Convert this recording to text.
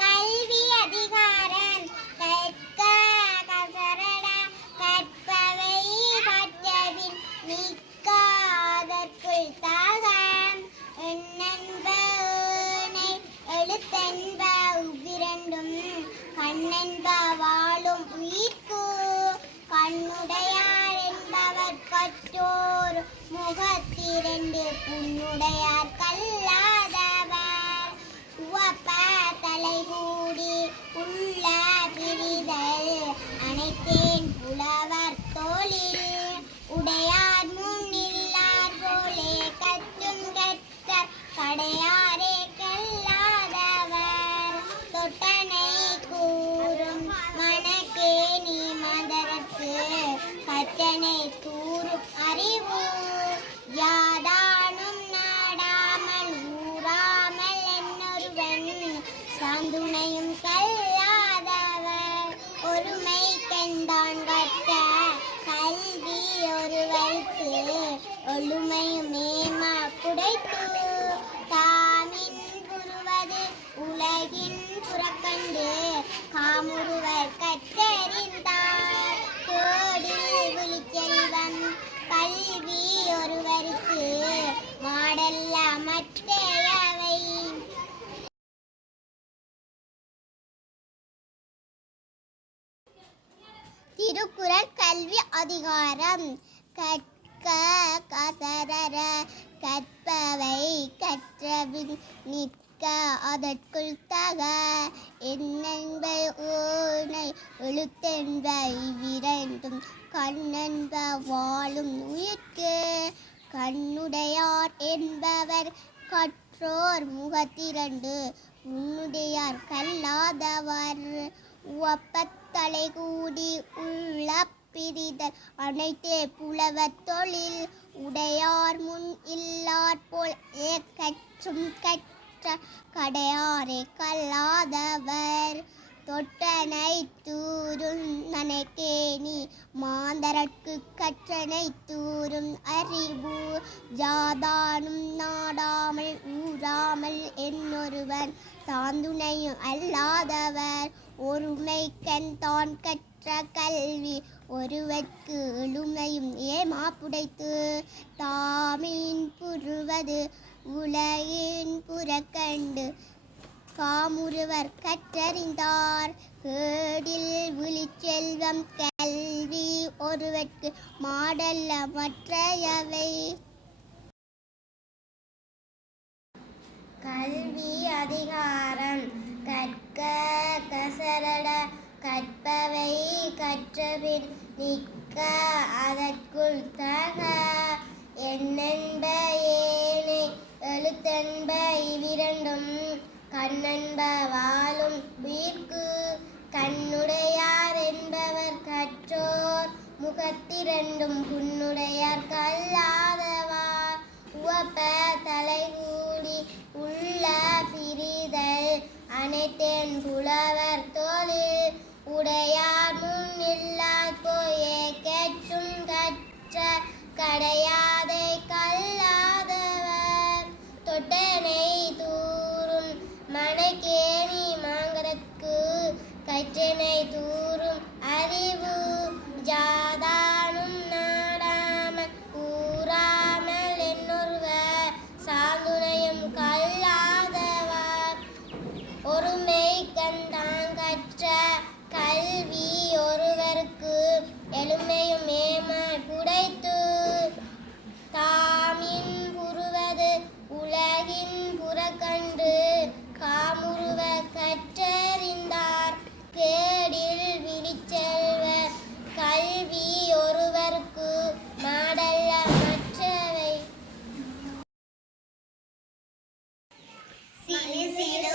கல்வி அதிகாரம் கற்க கசரட கற்பவை கற்றபின் நிற்க அதற்குள் தகம் எண்ணென்ப ஏனை எழுத்தென்ப இவ்விரண்டும் கண்ணென்ப வாழும் உயிர்க்கு கண்ணுடையார் என்பவர் கற்றோர் முகத்திரண்டு புண்ணுடையார் கல்லாதவர் உவப்ப தலைகூடி உள்ள பிரிதல் அனைத்தேன் புலவர் தோளில் உடையார் முன்னில்லார் போலே கற்றும் கற்ற கடையாரே கல்லாதவர் தொட்டனை கூறும் மனக்கேணி மதற்கு கற்றனை கூறும் அறிவு யாதானும் நாடாமல் ஊறாமல் என்னொருவன் சாந்துணையும் கல்லாதவர் ஒருமை கண்டான் கற்ற கல்வி ஒருவருக்கு ஒழுமையும் மேமா புடைத்து தாமின் புருவது உலகின் புறக்கண்டு காமுருவர் கற்றறிந்தார் கோடில் விழிச்செல்வம் கல்வி ஒருவருக்கு மாடல்ல மற்றையவை. திருக்குறள் கல்வி அதிகாரம் கற்க கசரற கற்பவை கற்றபின் நிற்க அதற்குள் தக எண்ணென்ப ஏனை எழுத்தென்ப இவ்விரண்டும் கண்ணென்ப வாழும் உயிர்க்கு கண்ணுடையார் என்பவர் கற்றோர் முகத்திரண்டு உன்னுடையார் கல்லாதவர் உவப்பத்தலை கூடி உள்ள பிரிதல் அனைத்தே புலவர் தொழில் உடையார் முன் இல்லார் போல் கற்றும் கற்ற கடையாரே கல்லாதவர் தொட்டனை தூரும் நனைக்கேணி மாந்தரற்கு கற்றனை தூரும் அறிவு ஜாதானும் நாடாமல் ஊறாமல் என்னொருவன் சாந்துணையும் அல்லாதவர் ஒருமை கண்தான் கற்ற கல்வி ஒருவர்க்கு எழுமையும் ஏமா புடைத்து தாமின் புருவது உலகின் புறக்கண்டு காமுருவர் கற்றறிந்தார் கேடில் விழிச்செல்வம் கல்வி ஒருவர்க்கு மாடல்ல மற்றையவை. கல்வி அதிகாரம் கற்க கசரட கற்பவை கற்றபின் நிற்க அதற்குள் தக எண்ணென்ப ஏனை எழுத்தென்ப இவ்விரண்டும் கண்ணென்ப வாழும் உயிர்க்கு கண்ணுடையார் என்பவர் கற்றோர் முகத்திரண்டும் புண்ணுடையார் கல்லாதவார் உவப்ப தலைகூடி உள்ள பிரிதல் அனைத்தேன் புலவர் தோளில் உடையார் முன் இல்லார் போயே கற்றும் கற்ற கடையாதை கல்லாதவர் தொட்டனை தூரும் மனக்கேணி மாங்கரக்கு கற்றனை தூரும் அறிவு ஜாதானும் நாடாமல் ஊறாமல் என்னொருவர் சாந்துணையும் கல்லாதவர் ஒருமை கண்டான் கற்ற கல்வி ஒருவருக்கு எழுமையும் மேமாய் புடைத்து தாமின் புருவது உலகின் புறக்கண்டு காமுருவ கற்றறிந்தார் கேடில் விழிச்செல்வ கல்வி ஒருவருக்கு மாடல்ல மற்றவை. சிறு சிறு